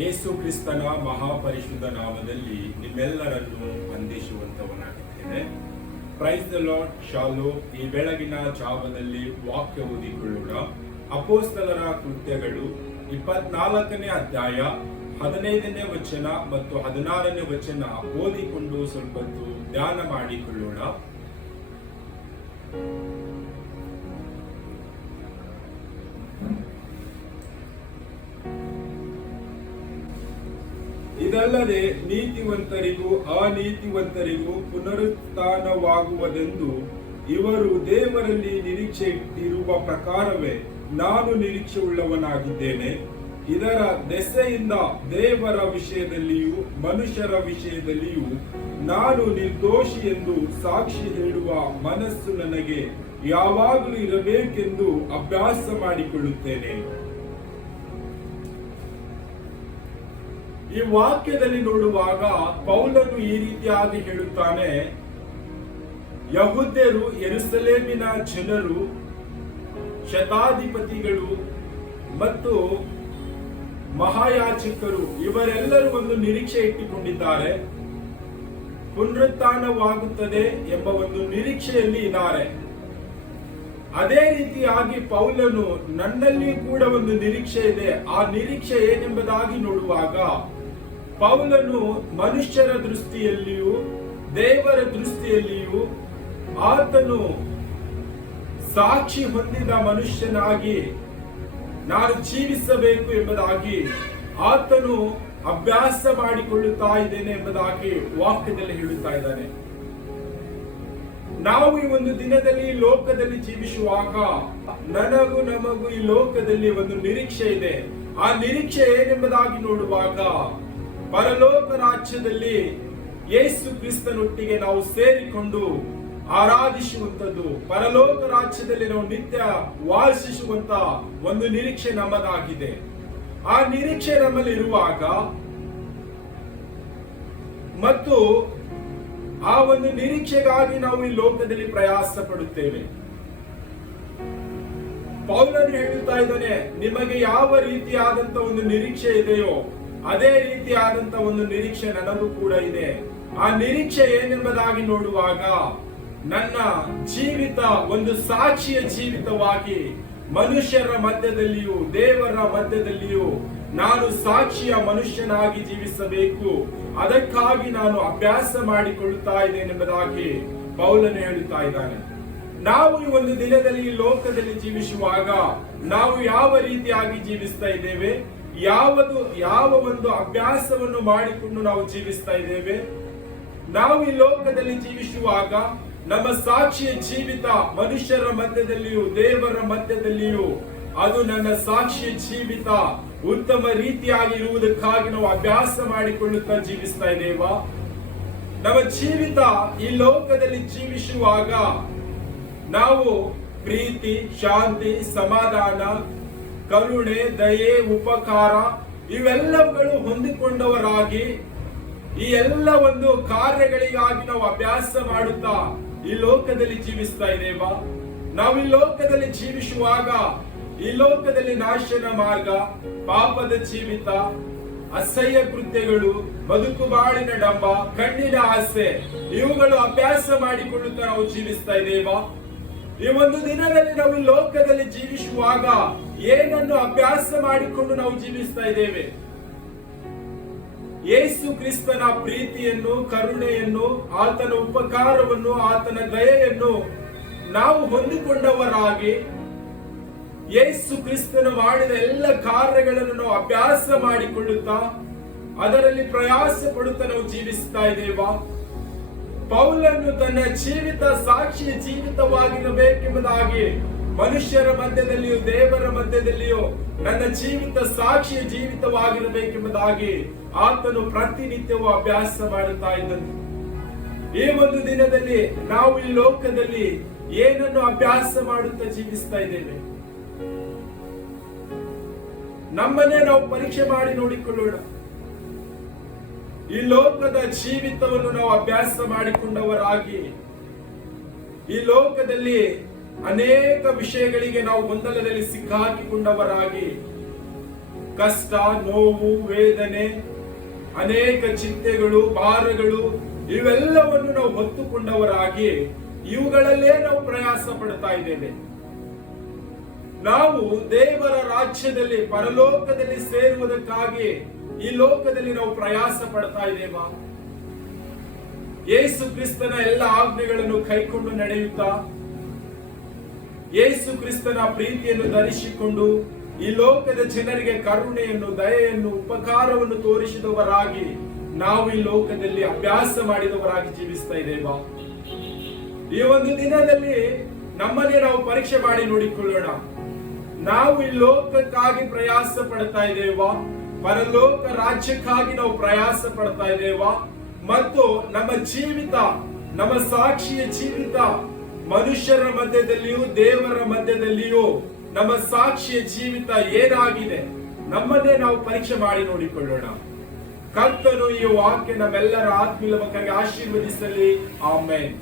ಯೇಸು ಕ್ರಿಸ್ತನ ಮಹಾಪರಿಶುದ್ಧ ನಾಮದಲ್ಲಿ ನಿಮ್ಮೆಲ್ಲರನ್ನು ವಂದಿಸುವಂತವನಾಗಿದ್ದೇನೆ. Praise the Lord. ಶಾಲೋ. ಈ ಬೆಳಗಿನ ಜಾವದಲ್ಲಿ ವಾಕ್ಯ ಓದಿಕೊಳ್ಳೋಣ. ಅಪೊಸ್ತಲರ ಕೃತ್ಯಗಳು 24ನೇ ಅಧ್ಯಾಯ 15ನೇ ವಚನ ಮತ್ತು 16ನೇ ವಚನ ಓದಿಕೊಂಡು ಸ್ವಲ್ಪ ಧ್ಯಾನ ಮಾಡಿಕೊಳ್ಳೋಣ. ಇದಲ್ಲದೆ ನೀತಿವಂತರಿಗೂ ಅನೀತಿವಂತರಿಗೂ ಪುನರುತ್ಥಾನವಾಗುವುದೆಂದು ಇವರು ದೇವರಲ್ಲಿ ನಿರೀಕ್ಷೆ ಇಟ್ಟಿರುವ ಪ್ರಕಾರವೇ ನಾನು ನಿರೀಕ್ಷೆ ಉಳ್ಳವನಾಗಿದ್ದೇನೆ. ಇದರ ದೆಸೆಯಿಂದ ದೇವರ ವಿಷಯದಲ್ಲಿಯೂ ಮನುಷ್ಯರ ವಿಷಯದಲ್ಲಿಯೂ ನಾನು ನಿರ್ದೋಷಿ ಎಂದು ಸಾಕ್ಷಿ ಹೇಳುವ ಮನಸ್ಸು ನನಗೆ ಯಾವಾಗಲೂ ಇರಬೇಕೆಂದು ಅಭ್ಯಾಸ ಮಾಡಿಕೊಳ್ಳುತ್ತೇನೆ. ಈ ವಾಕ್ಯದಲ್ಲಿ ನೋಡುವಾಗ ಪೌಲನು ಈ ರೀತಿಯಾಗಿ ಹೇಳುತ್ತಾನೆ, ಯಹೂದ್ಯರು, ಯೆರೂಸಲೇಮಿನ ಜನರು, ಶತಾಧಿಪತಿಗಳು ಮತ್ತು ಮಹಾಯಾಜಕರು ಇವರೆಲ್ಲರೂ ಒಂದು ನಿರೀಕ್ಷೆ ಇಟ್ಟುಕೊಂಡಿದ್ದಾರೆ. ಪುನರುತ್ಥಾನವಾಗುತ್ತದೆ ಎಂಬ ಒಂದು ನಿರೀಕ್ಷೆಯಲ್ಲಿ ಇದ್ದಾರೆ. ಅದೇ ರೀತಿಯಾಗಿ ಪೌಲನು, ನನ್ನಲ್ಲಿ ಕೂಡ ಒಂದು ನಿರೀಕ್ಷೆ ಇದೆ. ಆ ನಿರೀಕ್ಷೆ ಏನೆಂಬುದಾಗಿ ನೋಡುವಾಗ ಪೌಲನು ಮನುಷ್ಯರ ದೃಷ್ಟಿಯಲ್ಲಿಯೂ ದೇವರ ದೃಷ್ಟಿಯಲ್ಲಿಯೂ ಆತನು ಸಾಕ್ಷಿ ಹೊಂದಿದ ಮನುಷ್ಯನಾಗಿ ನಾನು ಜೀವಿಸಬೇಕು ಎಂಬುದಾಗಿ ಆತನು ಅಭ್ಯಾಸ ಮಾಡಿಕೊಳ್ಳುತ್ತಾ ಇದ್ದೇನೆ ಎಂಬುದಾಗಿ ವಾಕ್ಯದಲ್ಲಿ ಹೇಳುತ್ತಾ ಇದ್ದಾನೆ. ನಾವು ಈ ಒಂದು ದಿನದಲ್ಲಿ ಲೋಕದಲ್ಲಿ ಜೀವಿಸುವಾಗ ನನಗೂ ನಮಗೂ ಈ ಲೋಕದಲ್ಲಿ ಒಂದು ನಿರೀಕ್ಷೆ ಇದೆ. ಆ ನಿರೀಕ್ಷೆ ಏನೆಂಬುದಾಗಿ ನೋಡುವಾಗ ಪರಲೋಕ ರಾಜ್ಯದಲ್ಲಿ ಯೇಸು ಕ್ರಿಸ್ತನೊಟ್ಟಿಗೆ ನಾವು ಸೇರಿಕೊಂಡು ಆರಾಧಿಸುವಂತದ್ದು, ಪರಲೋಕ ರಾಜ್ಯದಲ್ಲಿ ನಾವು ನಿತ್ಯ ವಾಸಿಸುವಂತ ಒಂದು ನಿರೀಕ್ಷೆ ನಮ್ಮದಾಗಿದೆ. ಆ ನಿರೀಕ್ಷೆ ನಮ್ಮಲ್ಲಿ ಇರುವಾಗ ಮತ್ತು ಆ ಒಂದು ನಿರೀಕ್ಷೆಗಾಗಿ ನಾವು ಈ ಲೋಕದಲ್ಲಿ ಪ್ರಯಾಸ ಪಡುತ್ತೇವೆ. ಪೌಲನು ಹೇಳುತ್ತಾ ಇದ್ದಾನೆ, ನಿಮಗೆ ಯಾವ ರೀತಿಯಾದಂತ ಒಂದು ನಿರೀಕ್ಷೆ ಇದೆಯೋ ಅದೇ ರೀತಿಯಾದಂತ ಒಂದು ನಿರೀಕ್ಷೆ ನನಗೂ ಕೂಡ ಇದೆ. ಆ ನಿರೀಕ್ಷೆ ಏನೆಂಬುದಾಗಿ ನೋಡುವಾಗ ನನ್ನ ಜೀವಿತ ಒಂದು ಸಾಕ್ಷಿಯ ಜೀವಿತವಾಗಿ ಮನುಷ್ಯರ ಮಧ್ಯದಲ್ಲಿಯೂ ದೇವರ ಮಧ್ಯದಲ್ಲಿಯೂ ನಾನು ಸಾಕ್ಷಿಯ ಮನುಷ್ಯನಾಗಿ ಜೀವಿಸಬೇಕು. ಅದಕ್ಕಾಗಿ ನಾನು ಅಭ್ಯಾಸ ಮಾಡಿಕೊಳ್ಳುತ್ತಾ ಇದ್ದೇನೆಂಬುದಾಗಿ ಪೌಲನು ಹೇಳುತ್ತಾ ಇದ್ದಾನೆ. ನಾವು ಈ ಒಂದು ದಿನದಲ್ಲಿ ಈ ಲೋಕದಲ್ಲಿ ಜೀವಿಸುವಾಗ ನಾವು ಯಾವ ರೀತಿಯಾಗಿ ಜೀವಿಸ್ತಾ ಇದ್ದೇವೆ, ಯಾವ ಒಂದು ಅಭ್ಯಾಸವನ್ನು ಮಾಡಿಕೊಂಡು ನಾವು ಜೀವಿಸ್ತಾ ಇದ್ದೇವೆ. ನಾವು ಈ ಲೋಕದಲ್ಲಿ ಜೀವಿಸುವಾಗ ನಮ್ಮ ಸಾಕ್ಷಿಯ ಜೀವಿತ ಮನುಷ್ಯರ ಮಧ್ಯದಲ್ಲಿಯೂ ದೇವರ ಮಧ್ಯದಲ್ಲಿಯೂ ಅದು ನನ್ನ ಸಾಕ್ಷಿಯ ಜೀವಿತ ಉತ್ತಮ ರೀತಿಯಾಗಿ ಇರುವುದಕ್ಕಾಗಿ ನಾವು ಅಭ್ಯಾಸ ಮಾಡಿಕೊಳ್ಳುತ್ತಾ ಜೀವಿಸ್ತಾ ಇದ್ದೇವಾ? ನಮ್ಮ ಜೀವಿತ ಈ ಲೋಕದಲ್ಲಿ ಜೀವಿಸುವಾಗ ನಾವು ಪ್ರೀತಿ, ಶಾಂತಿ, ಸಮಾಧಾನ, ಕರುಣೆ, ದಯೆ, ಉಪಕಾರ ಇವೆಲ್ಲವುಗಳು ಹೊಂದಿಕೊಂಡವರಾಗಿ ಈ ಎಲ್ಲ ಒಂದು ಕಾರ್ಯಗಳಿಗಾಗಿ ನಾವು ಅಭ್ಯಾಸ ಮಾಡುತ್ತಾ ಈ ಲೋಕದಲ್ಲಿ ಜೀವಿಸ್ತಾ ಇದ್ದೇವಾ? ನಾವು ಈ ಲೋಕದಲ್ಲಿ ಜೀವಿಸುವಾಗ ಈ ಲೋಕದಲ್ಲಿ ನಾಶನ ಮಾರ್ಗ, ಪಾಪದ ಜೀವಿತ, ಅಸಹ್ಯ ಕೃತ್ಯಗಳು, ಬದುಕುಬಾಳಿನ ಡಂಬ, ಕಣ್ಣಿನ ಆಸೆ ಇವುಗಳು ಅಭ್ಯಾಸ ಮಾಡಿಕೊಳ್ಳುತ್ತಾ ನಾವು ಜೀವಿಸ್ತಾ ಇದ್ದೇವಾ? ಈ ಒಂದು ದಿನದಲ್ಲಿ ನಾವು ಈ ಲೋಕದಲ್ಲಿ ಜೀವಿಸುವಾಗ ಏನನ್ನು ಅಭ್ಯಾಸ ಮಾಡಿಕೊಂಡು ನಾವು ಜೀವಿಸ್ತಾ ಇದ್ದೇವೆ? ಯೇಸು ಕ್ರಿಸ್ತನ ಪ್ರೀತಿಯನ್ನು, ಕರುಣೆಯನ್ನು, ಆತನ ಉಪಕಾರವನ್ನು, ಆತನ ದಯೆಯನ್ನು ನಾವು ಹೊಂದಿಕೊಂಡವರಾಗಿ ಯೇಸು ಕ್ರಿಸ್ತನು ಮಾಡಿದ ಎಲ್ಲ ಕಾರ್ಯಗಳನ್ನು ನಾವು ಅಭ್ಯಾಸ ಮಾಡಿಕೊಳ್ಳುತ್ತಾ ಅದರಲ್ಲಿ ಪ್ರಯಾಸ ಪಡುತ್ತಾ ನಾವು ಜೀವಿಸ್ತಾ ಇದ್ದೇವಾ? ಪೌಲನು ತನ್ನ ಜೀವಿತ ಸಾಕ್ಷಿಯ ಜೀವಿತವಾಗಿರಬೇಕೆಂಬುದಾಗಿ ಮನುಷ್ಯರ ಮಧ್ಯದಲ್ಲಿಯೂ ದೇವರ ಮಧ್ಯದಲ್ಲಿಯೂ ನನ್ನ ಜೀವಿತ ಸಾಕ್ಷಿಯ ಜೀವಿತವಾಗಿರಬೇಕೆಂಬುದಾಗಿ ಆತನು ಪ್ರತಿನಿತ್ಯವೂ ಅಭ್ಯಾಸ ಮಾಡುತ್ತಾ ಇದ್ದನು. ಈ ಒಂದು ದಿನದಲ್ಲಿ ನಾವು ಈ ಲೋಕದಲ್ಲಿ ಏನನ್ನು ಅಭ್ಯಾಸ ಮಾಡುತ್ತಾ ಜೀವಿಸ್ತಾ ಇದ್ದೇವೆ? ನಮ್ಮನ್ನೇ ನಾವು ಪರೀಕ್ಷೆ ಮಾಡಿ ನೋಡಿಕೊಳ್ಳೋಣ. ಈ ಲೋಕದ ಜೀವಿತವನ್ನು ನಾವು ಅಭ್ಯಾಸ ಮಾಡಿಕೊಂಡವರಾಗಿ ಈ ಲೋಕದಲ್ಲಿ ಅನೇಕ ವಿಷಯಗಳಿಗೆ ನಾವು ಗೊಂದಲದಲ್ಲಿ ಸಿಕ್ಕಾಕಿಕೊಂಡವರಾಗಿ ಕಷ್ಟ, ನೋವು, ವೇದನೆ, ಅನೇಕ ಚಿಂತೆಗಳು, ಭಾರಗಳು ಇವೆಲ್ಲವನ್ನು ನಾವು ಹೊತ್ತುಕೊಂಡವರಾಗಿ ಇವುಗಳಲ್ಲೇ ನಾವು ಪ್ರಯಾಸ ಪಡ್ತಾ ಇದ್ದೇವೆ. ನಾವು ದೇವರ ರಾಜ್ಯದಲ್ಲಿ, ಪರಲೋಕದಲ್ಲಿ ಸೇರುವುದಕ್ಕಾಗಿ ಈ ಲೋಕದಲ್ಲಿ ನಾವು ಪ್ರಯಾಸ ಪಡ್ತಾ ಇದ್ದೇವಾ? ಯೇಸು ಕ್ರಿಸ್ತನ ಎಲ್ಲ ಆಜ್ಞೆಗಳನ್ನು ಕೈಕೊಂಡು ನಡೆಯುತ್ತಾ, ಯೇಸು ಕ್ರಿಸ್ತನ ಪ್ರೀತಿಯನ್ನು ಧರಿಸಿಕೊಂಡು ಈ ಲೋಕದ ಜನರಿಗೆ ಕರುಣೆಯನ್ನು, ದಯೆಯನ್ನು, ಉಪಕಾರವನ್ನು ತೋರಿಸಿದವರಾಗಿ ನಾವು ಈ ಲೋಕದಲ್ಲಿ ಅಭ್ಯಾಸ ಮಾಡಿದವರಾಗಿ ಜೀವಿಸ್ತಾ ಇದ್ದೇವಾ? ಈ ಒಂದು ದಿನದಲ್ಲಿ ನಮ್ಮನ್ನೇ ನಾವು ಪರೀಕ್ಷೆ ಮಾಡಿ ನೋಡಿಕೊಳ್ಳೋಣ. ನಾವು ಈ ಲೋಕಕ್ಕಾಗಿ ಪ್ರಯಾಸ ಪಡ್ತಾ ಇದ್ದೇವಾ? ಪರಲೋಕ ರಾಜ್ಯಕ್ಕಾಗಿ ನಾವು ಪ್ರಯಾಸ ಪಡ್ತಾ ಇದ್ದೇವಾ? ಮತ್ತು ನಮ್ಮ ಜೀವಿತ, ನಮ್ಮ ಸಾಕ್ಷಿಯ ಜೀವಿತ ಮನುಷ್ಯರ ಮಧ್ಯದಲ್ಲಿಯೂ ದೇವರ ಮಧ್ಯದಲ್ಲಿಯೂ ನಮ್ಮ ಸಾಕ್ಷಿಯ ಜೀವಿತ ಏನಾಗಿದೆ? ನಮ್ಮನ್ನೇ ನಾವು ಪರೀಕ್ಷೆ ಮಾಡಿ ನೋಡಿಕೊಳ್ಳೋಣ. ಕರ್ತನು ಈ ವಾಕ್ಯ ನಮ್ಮೆಲ್ಲರ ಆತ್ಮೀಯ ಮಕ್ಕಳಿಗೆ ಆಶೀರ್ವದಿಸಲಿ. ಆಮೆನ್.